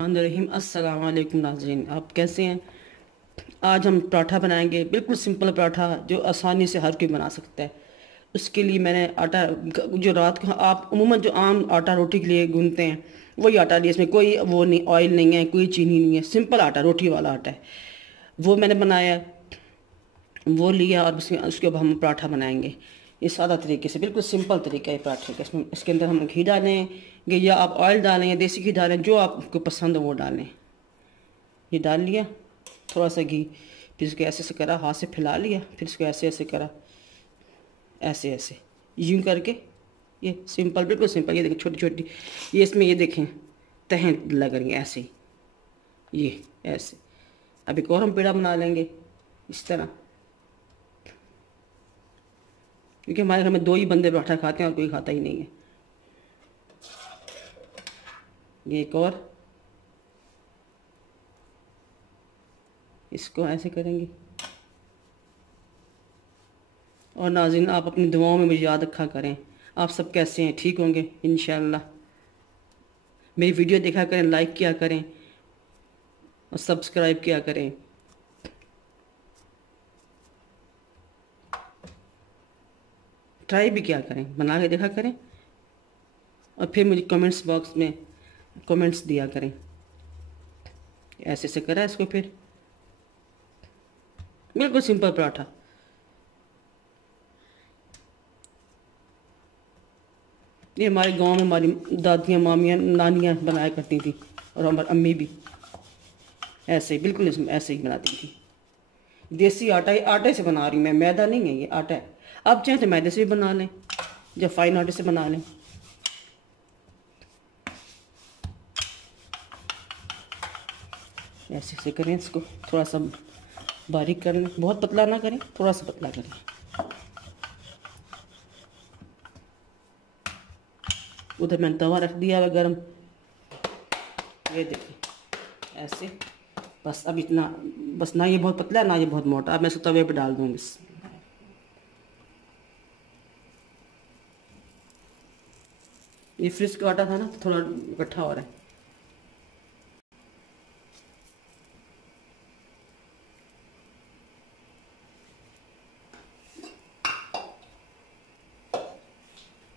रहीम अस्सलाम वालेकुम नाज़रीन, आप कैसे हैं। आज हम पराठा बनाएंगे, बिल्कुल सिंपल पराठा जो आसानी से हर कोई बना सकता है। उसके लिए मैंने आटा जो रात को आप अमूमन जो आम आटा रोटी के लिए गूंथते हैं वही आटा लिया। इसमें कोई वो नहीं, ऑयल नहीं है, कोई चीनी नहीं है, सिंपल आटा, रोटी वाला आटा है। वो मैंने बनाया, वो लिया और उसके उसके बाद हम पराठा बनाएंगे। ये सादा तरीके से, बिल्कुल सिंपल तरीका है पराठे का। इसमें इसके अंदर हम घी डालेंगे या आप ऑयल डालें या देसी घी डालें, जो आपको पसंद हो वो डालें। ये डाल लिया थोड़ा सा घी, फिर इसको ऐसे ऐसे करा, हाथ से फैला लिया, फिर इसको ऐसे ऐसे करा, ऐसे ऐसे यूं करके। ये सिंपल, बिल्कुल सिंपल। ये देखें छोटी छोटी, ये इसमें ये देखें तहें लग रही हैं ऐसे, ये ऐसे। अब एक और हम पेड़ा बना लेंगे इस तरह, क्योंकि हमारे घर में दो ही बंदे पराठा खाते हैं और कोई खाता ही नहीं है। ये एक और, इसको ऐसे करेंगे। और नाज़रीन, आप अपनी दुआओं में मुझे याद रखा करें। आप सब कैसे हैं? ठीक होंगे इंशाअल्लाह। मेरी वीडियो देखा करें, लाइक किया करें और सब्सक्राइब किया करें। ट्राई भी किया करें, बना के देखा करें और फिर मुझे कमेंट्स बॉक्स में कमेंट्स दिया करें। ऐसे ऐसे करा इसको, फिर बिल्कुल सिंपल पराठा। ये हमारे गांव में हमारी दादियाँ, मामियाँ, नानियाँ बनाया करती थी और हमारी अम्मी भी ऐसे बिल्कुल इसमें ऐसे ही बनाती थी। देसी आटा, ये आटे से बना रही हूँ मैं, मैदा नहीं है, ये आटा है। आप चाहें तो मैदे से भी बना लें या फाइन आटे से बना लें। ऐसे ऐसे करें, इसको थोड़ा सा बारीक कर लें, बहुत पतला ना करें, थोड़ा सा पतला करें। उधर मैंने तवा रख दिया है गरम, ये देखिए ऐसे। बस अब इतना, बस ना ये बहुत पतला है ना ये बहुत मोटा। अब मैं इसको तवे पे डाल दूँगी। ये फ्रिज का आटा था ना, तो थोड़ा इकट्ठा हो रहा है।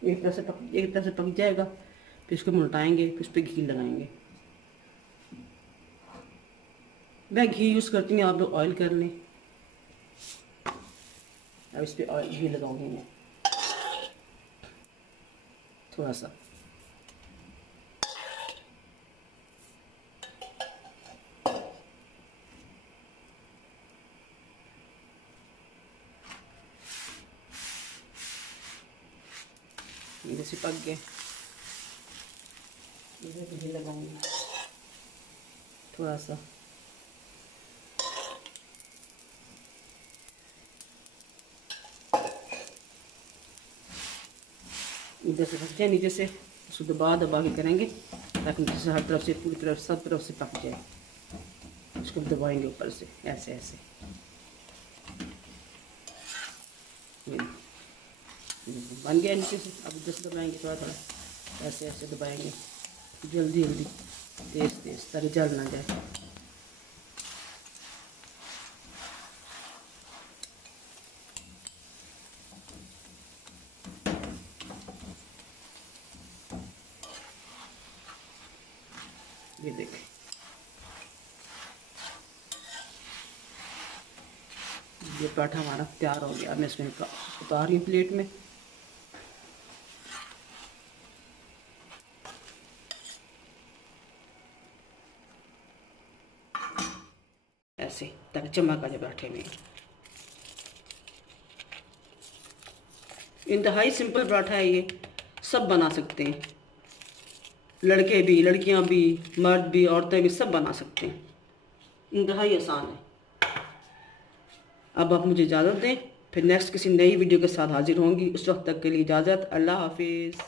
एक तरफ से पक जाएगा, फिर इसको उल्टाएंगे, फिर उस पर घी लगाएंगे। मैं घी यूज़ करती हूँ, आप लोग ऑयल कर लें। अब इस पर ऑयल घी लगाऊंगी मैं थोड़ा सा। जैसे पक गए, इधर घी लगाऊंगी थोड़ा सा। इधर से फंसते हैं नीचे से, उसको दबा दबा के करेंगे ताकि नीचे से हर तरफ से, पूरी तरफ, सब तरफ से पक जाए। उसको दबाएंगे ऊपर से ऐसे ऐसे। बन गया नीचे से। अब इधर से दबाएंगे थोड़ा थोड़ा, ऐसे ऐसे दबाएंगे, जल्दी जल्दी, तेज तेज, ताकि जल ना जाए। ये देखें, ये पराठा हमारा तैयार हो गया। मैं इसमें उतार रही हूँ प्लेट में। ऐसे ताकि चमक आ जाए पराठे में। इंतहाई सिंपल पराठा है ये, सब बना सकते हैं। लड़के भी, लड़कियां भी, मर्द भी, औरतें भी, सब बना सकते हैं। इंतहाई आसान है। अब आप मुझे इजाज़त दें, फिर नेक्स्ट किसी नई वीडियो के साथ हाजिर होंगी। उस वक्त तक के लिए इजाज़त। अल्लाह हाफिज़।